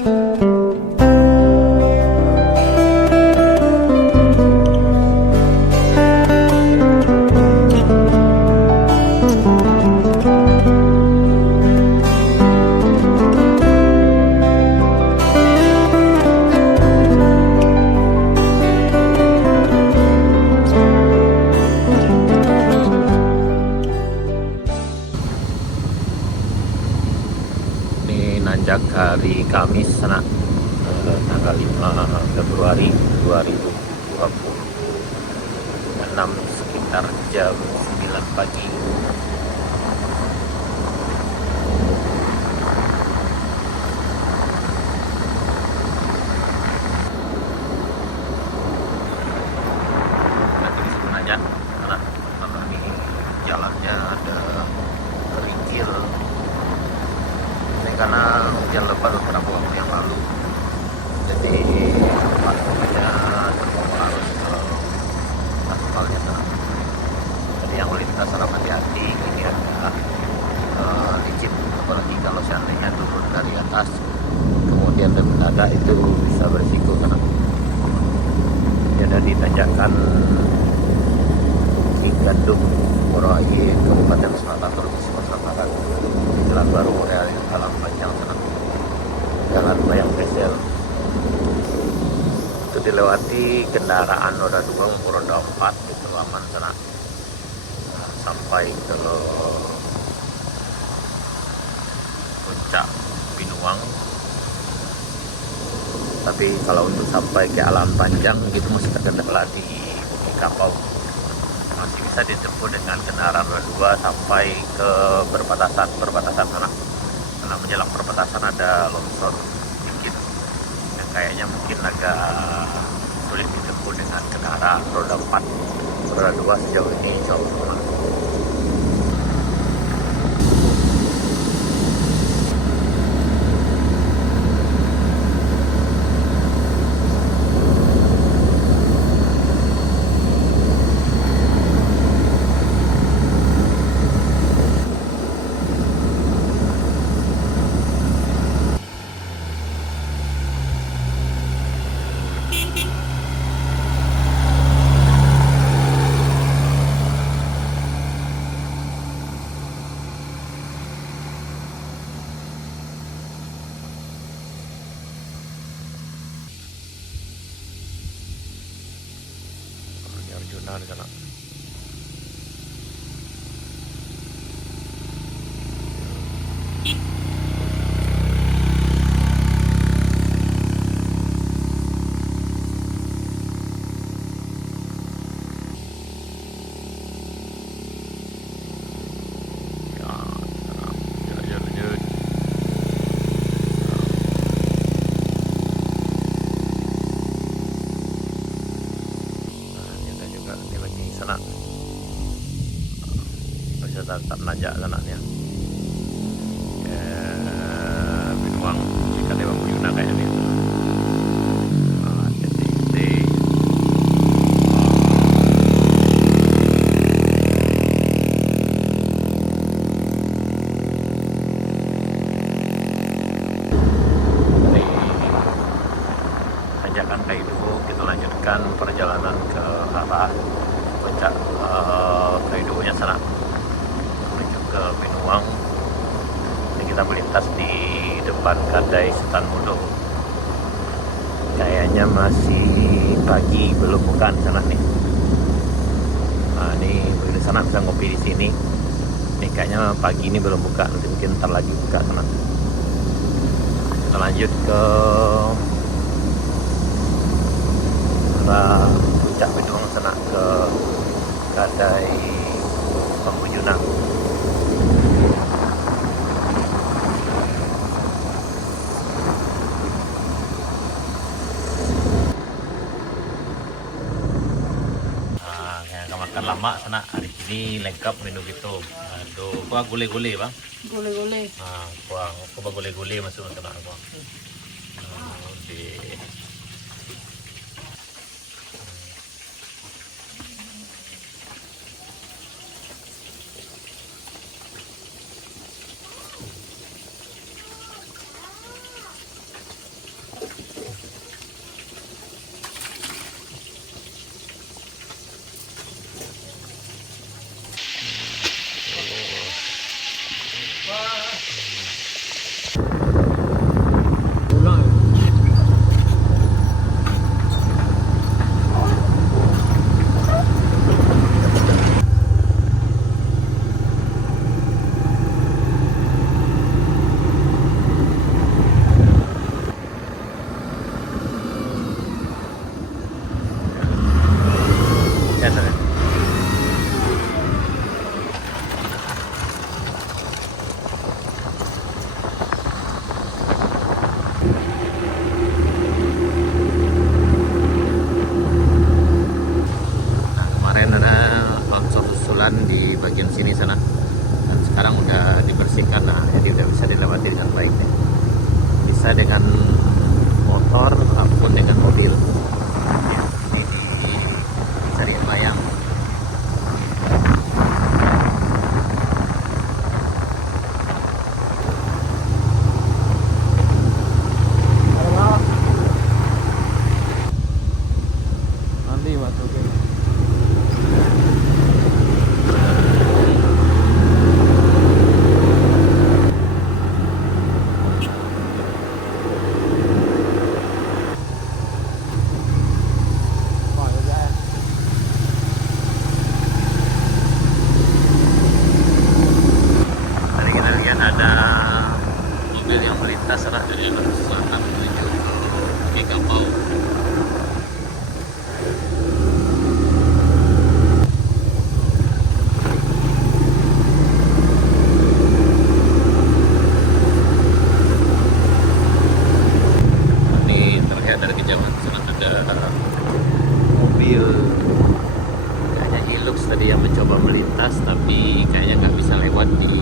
Nanjak hari Kamis tanggal 5 Februari 2026 sekitar jam 9 pagi. Nanti di sebenarnya karena ini jalannya ada kerikil. Karena hujan lebat beberapa waktu yang lalu, jadi pasokannya terbawa arus ke aspalnya sana. Jadi yang melintas harap hati-hati, ini agak licin, apalagi kalau seandainya turun dari atas kemudian mendadak itu bisa berisiko karena dia ada di tanjakan Bukit Gandum, Purwoayi, Kabupaten Selatan, Provinsi Sumatera Barat. Jalan baru model dalam panjang sana, jalan layang Pesel itu dilewati kendaraan roda 2 maupun roda 4 itu aman sana sampai ke puncak Pinuang. Tapi kalau untuk sampai ke Alam Panjang gitu masih terkendala di Bukit Kapau, masih bisa ditempuh dengan kendaraan roda 2 sampai ke perbatasan sana. Karena menjelang perbatasan ada longsor sedikit yang kayaknya mungkin agak sulit ditempuh dengan kendaraan roda 4, roda 2 sejauh ini insya Allah aman. Arjuna di sana. Bisa tetap nanjak sananya Pinuang jika Dewa Muyuna kayak ini. Tanjakan Kaidu kita lanjutkan perjalanan ke arah puncak Kaidunya sana menuju ke Pinuang. Ini kita melintas di depan Kadai Setan Mudo. Kayaknya masih pagi, belum buka di sana nih. Nah, ini di sana bisa ngopi di sini. Ini kayaknya pagi ini belum buka, nanti mungkin ntar lagi buka sana. Kita lanjut ke arah puncak Pinuang sana ke Kadai Pembujunang. Makan lama sana hari ini lengkap menu gitu. Aduh, gua gulai-gulai bang. Gulai-gulai. Gua coba gulai-gulai masuk ke sana gua. Di bisa dengan motor maupun dengan mobil. Ini di Sari Mayang. Nanti masukin. Tadi kita lihat ada mobil yang melintas arah dari arah selatan menuju ke Kapau. Ini terlihat dari kejauhan sana ada mobil kayaknya Hilux tadi yang mencoba melintas, tapi kayaknya nggak bisa lewat di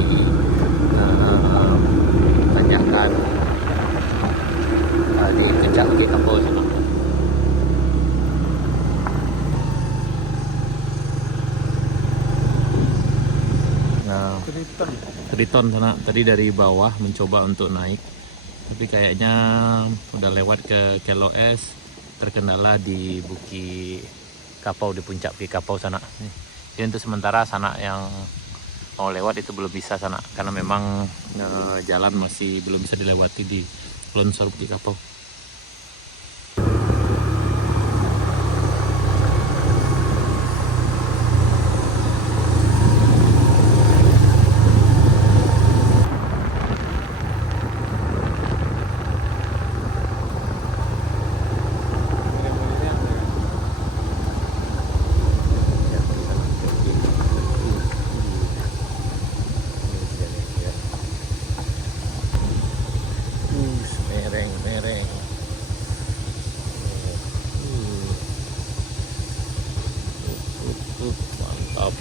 tanjakan di puncak Bukit Kapau sana. Nah, Triton sana tadi dari bawah mencoba untuk naik, tapi kayaknya udah lewat ke KLOS, terkendala di Bukit Kapau, di puncak Bukit Kapau sana. Jadi untuk sementara sana yang mau lewat itu belum bisa sana, karena memang jalan masih belum bisa dilewati di longsor Bukit Kapau. Mereng, mereng. Mantap.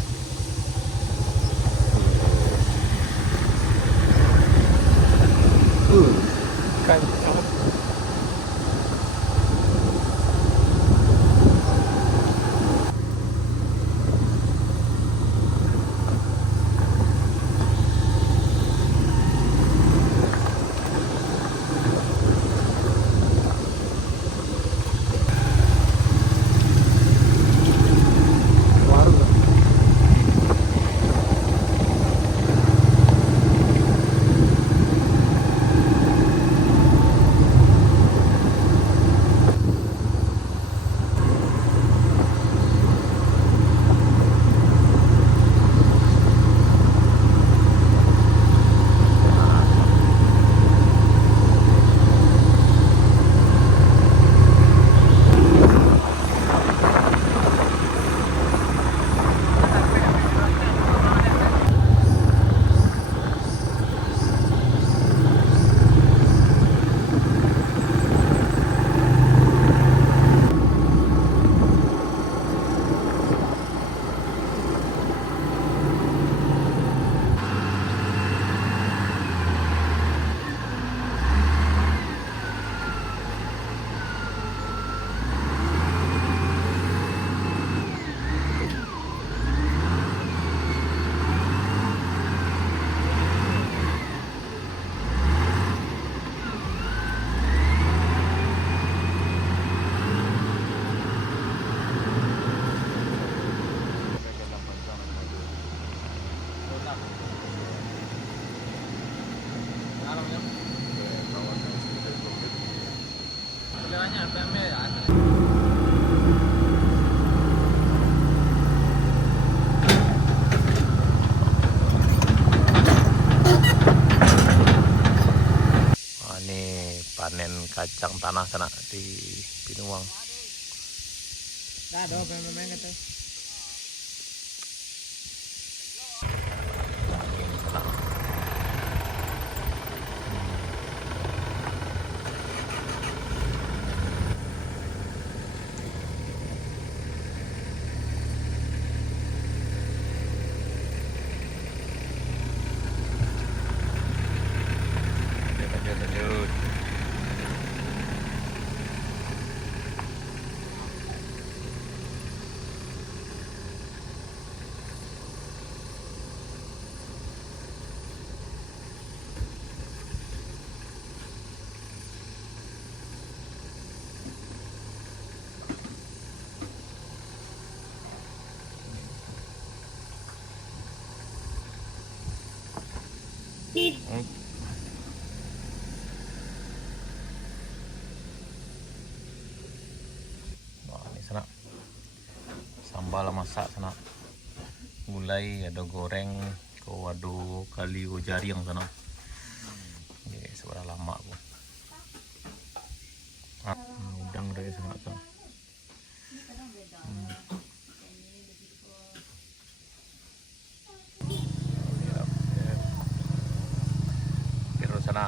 Kancot. panen kacang tanah sana di Pinuang. Ada pemain kata. Lanjut. bala masak sana. Gulai ada goreng ke wado kali jari yang sana. Ini seberapa lama aku. Udang dari sana tuh. Pero sana